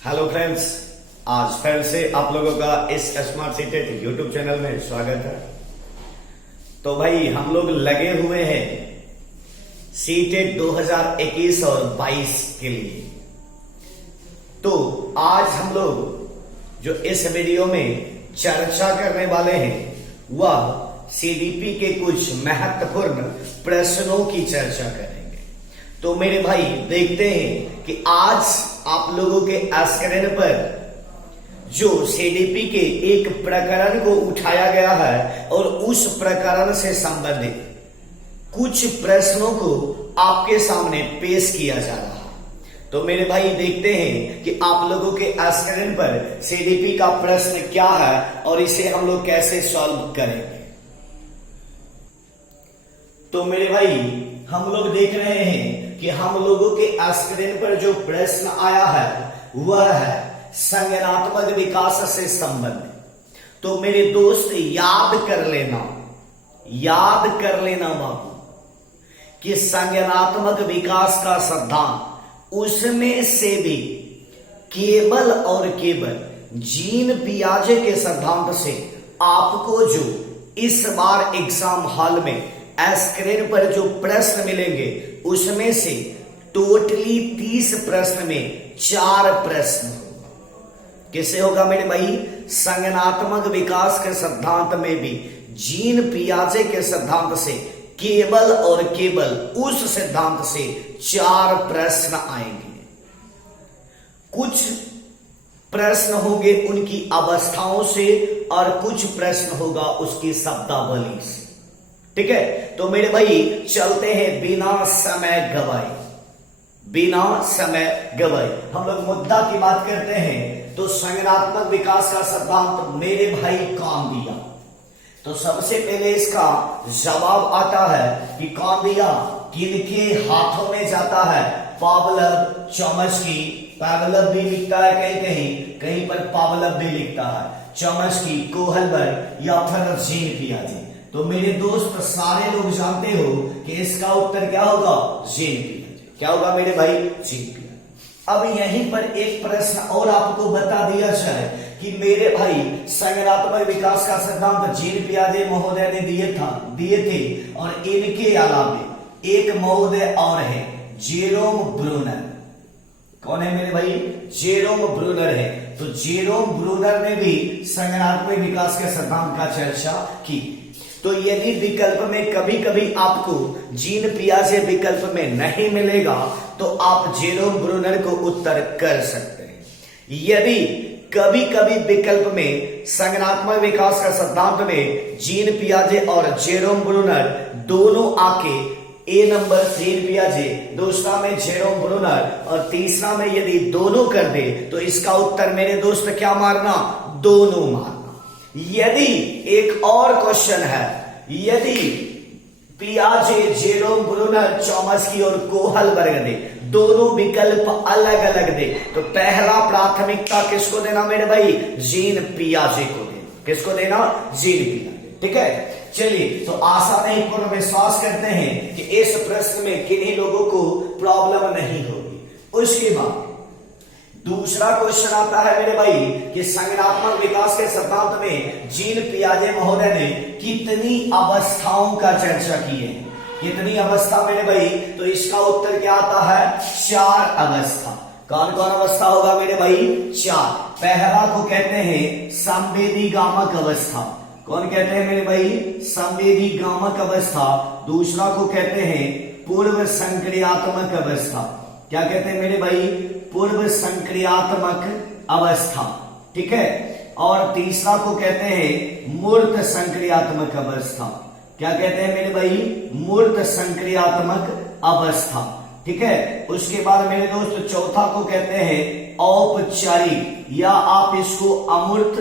Hello friends, आज फिर से आप लोगों का इस स्मार्ट सीटेट यूट्यूब चैनल में स्वागत है। तो भाई हम लोग लगे हुए हैं सीटेट 2021 और 22 के लिए। तो आज हम लोग जो इस वीडियो में चर्चा करने वाले हैं वह सीडीपी के कुछ महत्वपूर्ण प्रश्नों की चर्चा करेंगे। तो मेरे भाई देखते हैं कि आज आप लोगों के स्क्रीन पर जो सीडीपी के एक प्रकरण को उठाया गया है और उस प्रकरण से संबंधित कुछ प्रश्नों को आपके सामने पेश किया जा रहा है। तो मेरे भाई देखते हैं कि आप लोगों के स्क्रीन पर सीडीपी का प्रश्न क्या है और इसे हम लोग कैसे सॉल्व करेंगे। तो मेरे भाई हम लोग देख रहे हैं कि हम लोगों के स्क्रीन पर जो प्रश्न आया है वह है संज्ञानात्मक विकास से संबंधित। तो मेरे दोस्त याद कर लेना बाबू कि संज्ञानात्मक विकास का सिद्धांत उसमें से भी केवल और केवल जीन पियाजे के सिद्धांत से आपको जो इस बार एग्जाम हॉल में स्क्रीन पर जो प्रश्न मिलेंगे उसमें से टोटली 30 प्रश्न में 4 प्रश्न किससे होगा मेरे भाई? संज्ञानात्मक विकास के सिद्धांत में भी जीन पियाजे के सिद्धांत से केवल और केवल उस सिद्धांत से 4 प्रश्न आएंगे। कुछ प्रश्न होंगे उनकी अवस्थाओं से और कुछ प्रश्न होगा उसकी शब्दावली से। ठीक है, तो मेरे भाई चलते हैं बिना समय गवाए हम लोग मुद्दा की बात करते हैं। तो संज्ञानात्मक विकास का सिद्धांत मेरे भाई कौन दिया? तो सबसे पहले इसका जवाब आता है कि कौन दिया, किनके हाथों में जाता है? पावलव, चॉम्स्की, पावलव भी लिखता है कहीं पर पावलव भी लिखता है, चॉम्स्की, कोहलबर्ग या फिर जीन पियाजे। तो मेरे दोस्त सारे लोग जानते हो कि इसका उत्तर क्या होगा? जीन पियाजे। क्या होगा मेरे भाई? जीन पियाजे। अब यहीं पर एक प्रश्न और आपको बता दिया जाए कि मेरे भाई संज्ञानात्मक विकास का सिद्धांत जीन पियाजे महोदय ने दिए थे और इनके अलावे एक महोदय और है जेरोम ब्रूनर। कौन है मेरे भाई? जेरोम ब्रूनर है। तो जेरोम ब्रूनर ने भी संज्ञानात्मक विकास के सिद्धांत का चर्चा की। तो यदि विकल्प में कभी कभी आपको जीन पियाजे विकल्प में नहीं मिलेगा तो आप जेरोम ब्रूनर को उत्तर कर सकते हैं। यदि कभी कभी विकल्प में संज्ञानात्मक विकास का सिद्धांत में जीन पियाजे और जेरोम ब्रूनर दोनों आके ए नंबर जीन पियाजे, दूसरा में जेरोम ब्रूनर और तीसरा में यदि दोनों कर दे तो इसका उत्तर मेरे दोस्त क्या मारना? दोनों मारना। यदि एक और क्वेश्चन है, यदि पियाजे, जेरोम ब्रूनर, चॉम्स्की और कोहलबर्ग दे दोनों विकल्प अलग अलग दे तो पहला प्राथमिकता किसको देना मेरे भाई? जीन पियाजे को देना। किसको देना? जीन पियाजे। ठीक है, चलिए तो आशा नहीं पूर्ण विश्वास करते हैं कि इस प्रश्न में किन्हीं लोगों को प्रॉब्लम नहीं होगी। उसके बाद दूसरा क्वेश्चन आता है मेरे भाई कि संज्ञानात्मक विकास के सिद्धांत में जीन पियाजे महोदय ने कितनी अवस्थाओं का चर्चा की है? कितनी अवस्था मेरे भाई? तो इसका उत्तर क्या आता है? 4 अवस्था। कौन कौन अवस्था होगा मेरे भाई? 4। पहला को कहते हैं संवेदीगामक अवस्था। कौन कहते हैं मेरे भाई? संवेदीगामक अवस्था। दूसरा को कहते हैं पूर्व संक्रियात्मक अवस्था। क्या कहते हैं मेरे भाई? पूर्व संक्रियात्मक अवस्था। ठीक है, और तीसरा को कहते हैं मूर्त संक्रियात्मक अवस्था। क्या कहते हैं मेरे भाई? मूर्त संक्रियात्मक अवस्था। ठीक है, उसके बाद मेरे दोस्त चौथा को कहते हैं औपचारिक या आप इसको अमूर्त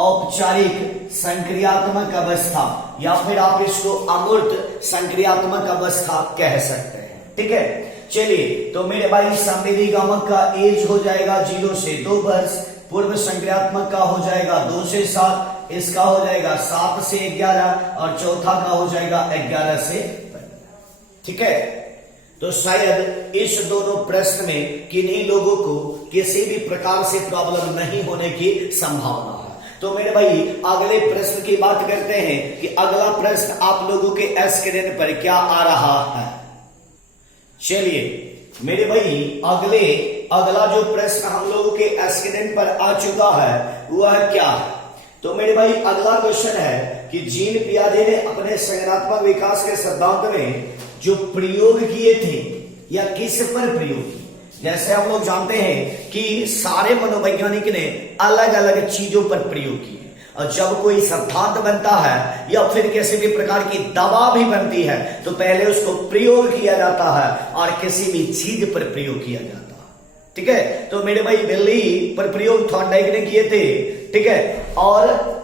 औपचारिक संक्रियात्मक अवस्था या फिर आप इसको अमूर्त संक्रियात्मक अवस्था कह सकते हैं। ठीक है, चलिए तो मेरे भाई संवेदीगामक का एज हो जाएगा 0 से 2 वर्ष, पूर्व संक्रियात्मक का हो जाएगा 2 से 7, इसका हो जाएगा 7 से 11 और चौथा का हो जाएगा 11 से 15। ठीक है, तो शायद इस दोनों प्रश्न में किन्हीं लोगों को किसी भी प्रकार से प्रॉब्लम नहीं होने की संभावना है। तो मेरे भाई अगले प्रश्न की बात करते हैं कि अगला प्रश्न आप लोगों के स्क्रीन पर क्या आ रहा है। चलिए मेरे भाई अगला जो प्रश्न हम लोगों के स्क्रीन पर आ चुका है वह क्या है। तो मेरे भाई अगला क्वेश्चन है कि जीन पियाजे ने अपने संज्ञानात्मक विकास के सिद्धांत में जो प्रयोग किए थे या किस पर प्रयोग किए। जैसे हम लोग जानते हैं कि सारे मनोवैज्ञानिक ने अलग अलग चीजों पर प्रयोग किए, और जब कोई सिद्धांत बनता है या फिर किसी भी प्रकार की दवा भी बनती है तो पहले उसको प्रयोग किया जाता है और किसी भी चीज पर प्रयोग किया जाता है। ठीक है, तो मेरे भाई बिल्ली पर प्रयोग थॉर्नडाइक ने किए थे। ठीक है, और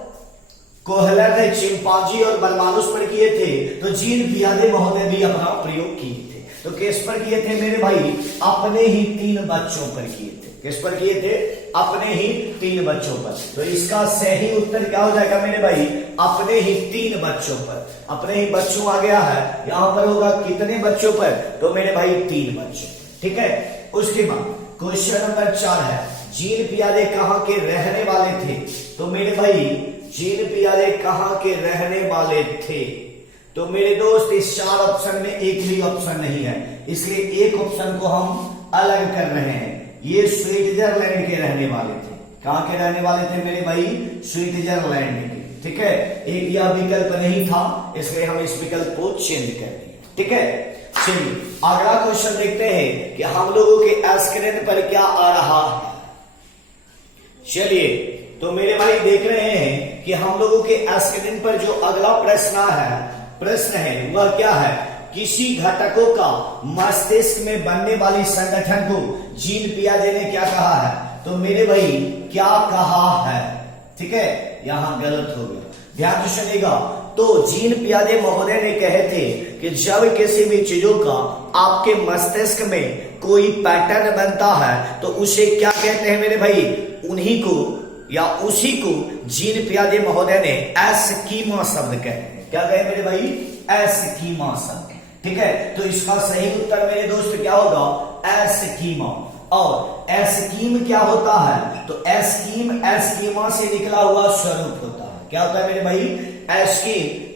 कोहलर ने चिंपांजी और बलमानुस पर किए थे, तो जीन पियाजे महोदय भी अपना प्रयोग किए थे। तो किस पर किए थे मेरे भाई? अपने ही 3 बच्चों पर किए थे। किस पर किए थे? अपने ही 3 बच्चों पर। तो इसका सही उत्तर क्या हो जाएगा मेरे भाई? अपने ही 3 बच्चों पर। अपने ही बच्चों आ गया है, यहां पर होगा कितने बच्चों पर? तो मेरे भाई 3 बच्चों। ठीक है, उसके बाद क्वेश्चन नंबर 4 है, जीन पियाजे कहां के रहने वाले थे? तो मेरे भाई जीन पियाजे कहां के रहने वाले थे? तो मेरे दोस्त इस 4 ऑप्शन में एक भी ऑप्शन नहीं है, इसलिए एक ऑप्शन को हम अलग कर रहे हैं। ये स्विट्जरलैंड के रहने वाले थे। कहां के रहने वाले थे मेरे भाई? स्विट्जरलैंड के। ठीक है, एक यह विकल्प नहीं था, इसलिए हम इस विकल्प को चेंज कर दिए। ठीक है, चलिए अगला क्वेश्चन देखते हैं कि हम लोगों के स्क्रीन पर क्या आ रहा है। चलिए तो मेरे भाई देख रहे हैं कि हम लोगों के स्क्रीन पर जो अगला प्रश्न है वह क्या है? किसी घटकों का मस्तिष्क में बनने वाली संगठन को जीन पियाजे ने क्या कहा है? तो मेरे भाई क्या कहा है? ठीक है, यहां गलत हो गया, ध्यान से सुनिएगा। तो जीन पियाजे महोदय ने कहे थे कि जब किसी भी चीजों का आपके मस्तिष्क में कोई पैटर्न बनता है तो उसे क्या कहते हैं मेरे भाई? उन्हीं को या उसी को जीन पियाजे महोदय ने एस्कीमा शब्द कहते हैं। क्या कहे मेरे भाई? एस्कीमा शब्द। ठीक है, तो इसका सही उत्तर मेरे दोस्त क्या होगा? एस्कीमा। और एस्कीम क्या होता है? तो एस्कीमा से निकला हुआ स्वरूप होता है। क्या होता है मेरे भाई?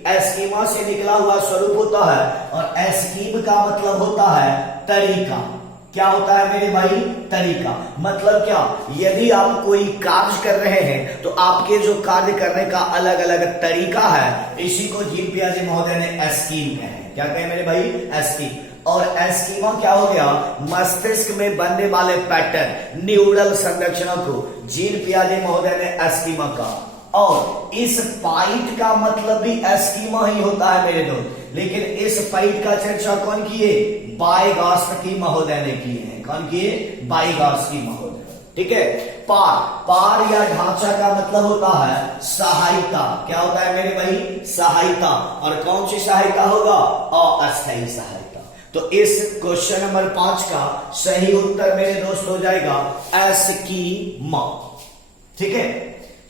एस्कीमा से निकला हुआ स्वरूप होता है, और एस्कीम का मतलब होता है तरीका। क्या होता है मेरे भाई? तरीका। मतलब क्या? यदि आप कोई कार्य कर रहे हैं तो आपके जो कार्य करने का अलग अलग तरीका है, इसी को जीन पियाजे महोदय ने एस्कीम कहे। क्या कहे मेरे भाई? एस्कीम। और एस्कीमा क्या हो गया? मस्तिष्क में बनने वाले पैटर्न, न्यूरल संरचना को जीन पियाजे महोदय ने एस्कीमा कहा। और इस पाइट का मतलब भी एस्कीमा ही होता है मेरे दोस्त, लेकिन इस पाइट का चर्चा कौन किए? वाइगॉत्स्की महोदय ने किए हैं। कौन किए? वाइगॉत्स्की महोदय। ठीक है, पार या ढांचा का मतलब होता है सहायता। क्या होता है मेरे भाई? सहायता। और कौन सी सहायता होगा? अस्थायी सहायता। तो इस क्वेश्चन नंबर 5 का सही उत्तर मेरे दोस्त हो जाएगा एस्कीमा। ठीक है,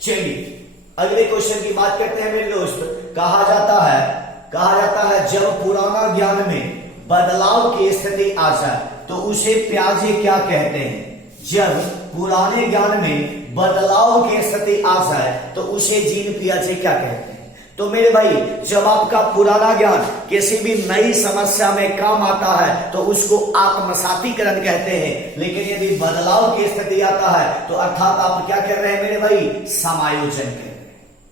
चलिए अगले क्वेश्चन की बात करते हैं मेरे दोस्त। कहा जाता है जब पुराना ज्ञान में बदलाव की स्थिति आ जाए तो उसे पियाजे क्या कहते हैं? जब पुराने ज्ञान में बदलाव की स्थिति आ जाए तो उसे जीन पियाजे क्या कहते हैं? तो मेरे भाई जब आपका पुराना ज्ञान किसी भी नई समस्या में काम आता है तो उसको आत्मसातीकरण कहते हैं, लेकिन यदि बदलाव की स्थिति आता है तो अर्थात आप क्या कर रहे हैं मेरे भाई? समायोजन कर रहे हैं।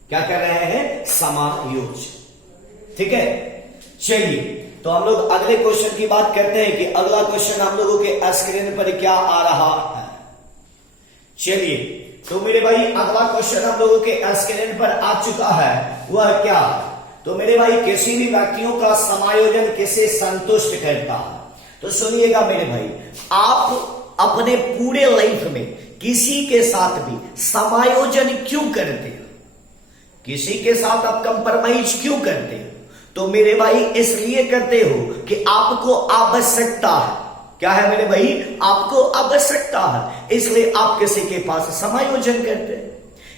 क्या कर रहे हैं? समायोजन। ठीक है, चलिए तो हम लोग अगले क्वेश्चन की बात करते हैं कि अगला क्वेश्चन हम लोगों के स्क्रीन पर क्या आ रहा है। चलिए तो मेरे भाई अगला क्वेश्चन हम लोगों के स्क्रीन पर आ चुका है, वह क्या है? तो मेरे भाई किसी भी व्यक्तियों का समायोजन किसे संतुष्ट करता है? तो सुनिएगा मेरे भाई, आप अपने पूरे लाइफ में किसी के साथ भी समायोजन क्यों करते हो? किसी के साथ आप कंप्रोमाइज क्यों करते हो? तो मेरे भाई इसलिए करते हो कि आपको आवश्यकता है। क्या है मेरे भाई? आपको आवश्यकता है, इसलिए आप किसी के पास समायोजन करते हैं।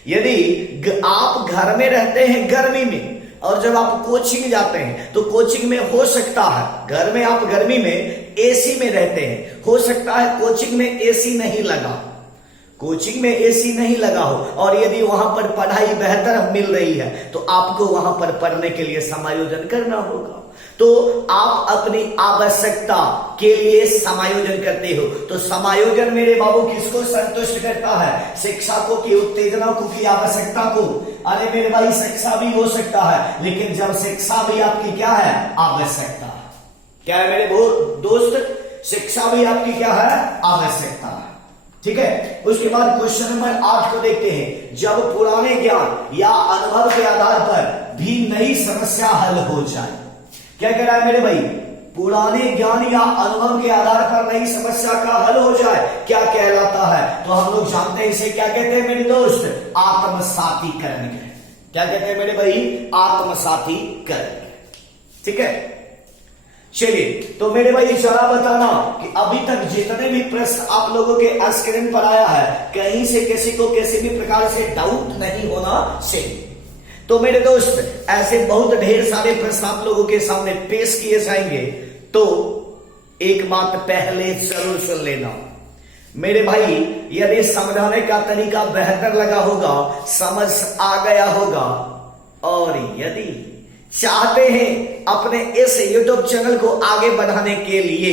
यदि आप घर में रहते हैं गर्मी में और जब आप कोचिंग जाते हैं तो कोचिंग में हो सकता है घर में आप गर्मी में एसी में रहते हैं। हो सकता है कोचिंग में एसी नहीं लगा, कोचिंग में एसी नहीं लगा हो, और यदि वहां पर पढ़ाई बेहतर मिल रही है तो आपको वहां पर पढ़ने के लिए समायोजन करना होगा। तो आप अपनी आवश्यकता के लिए समायोजन करते हो। तो समायोजन मेरे बाबू किसको संतुष्ट करता है? शिक्षा को की उत्तेजना को की आवश्यकता को। अरे मेरे भाई शिक्षा भी हो सकता है, लेकिन जब शिक्षा भी आपकी क्या है? आवश्यकता। क्या है मेरे दोस्त? शिक्षा भी आपकी क्या है? आवश्यकता है। ठीक है। उसके बाद क्वेश्चन नंबर 8 को देखते हैं। जब पुराने ज्ञान या अनुभव के आधार पर भी नई समस्या हल हो जाए। क्या कह रहा है मेरे भाई? पुराने ज्ञान या अनुभव के आधार पर नई समस्या का हल हो जाए, क्या कहलाता है? तो हम लोग जानते हैं इसे क्या कहते हैं मेरे दोस्त? आत्मसातीकरण। क्या कहते हैं मेरे भाई? आत्मसातीकरण। ठीक है। चलिए, तो मेरे भाई जरा बताना कि अभी तक जितने भी प्रश्न आप लोगों के स्क्रीन पर आया है, कहीं से किसी को किसी भी प्रकार से डाउट नहीं होना चाहिए। तो मेरे दोस्त ऐसे बहुत ढेर सारे प्रश्न आप लोगों के सामने पेश किए जाएंगे, तो एक बात पहले जरूर सुन लेना मेरे भाई। यदि समझाने का तरीका बेहतर लगा होगा, समझ आ गया होगा, और यदि चाहते हैं अपने इस YouTube चैनल को आगे बढ़ाने के लिए,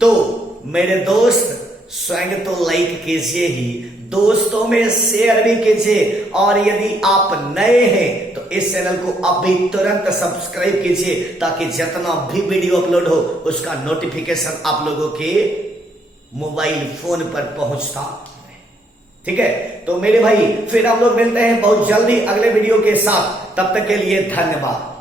तो मेरे दोस्त स्वयं तो लाइक कीजिए ही, दोस्तों में शेयर भी कीजिए, और यदि आप नए हैं तो इस चैनल को अभी तुरंत सब्सक्राइब कीजिए, ताकि जितना भी वीडियो अपलोड हो उसका नोटिफिकेशन आप लोगों के मोबाइल फोन पर पहुंचता है। ठीक है। तो मेरे भाई फिर हम लोग मिलते हैं बहुत जल्दी अगले वीडियो के साथ। तब तक के लिए धन्यवाद।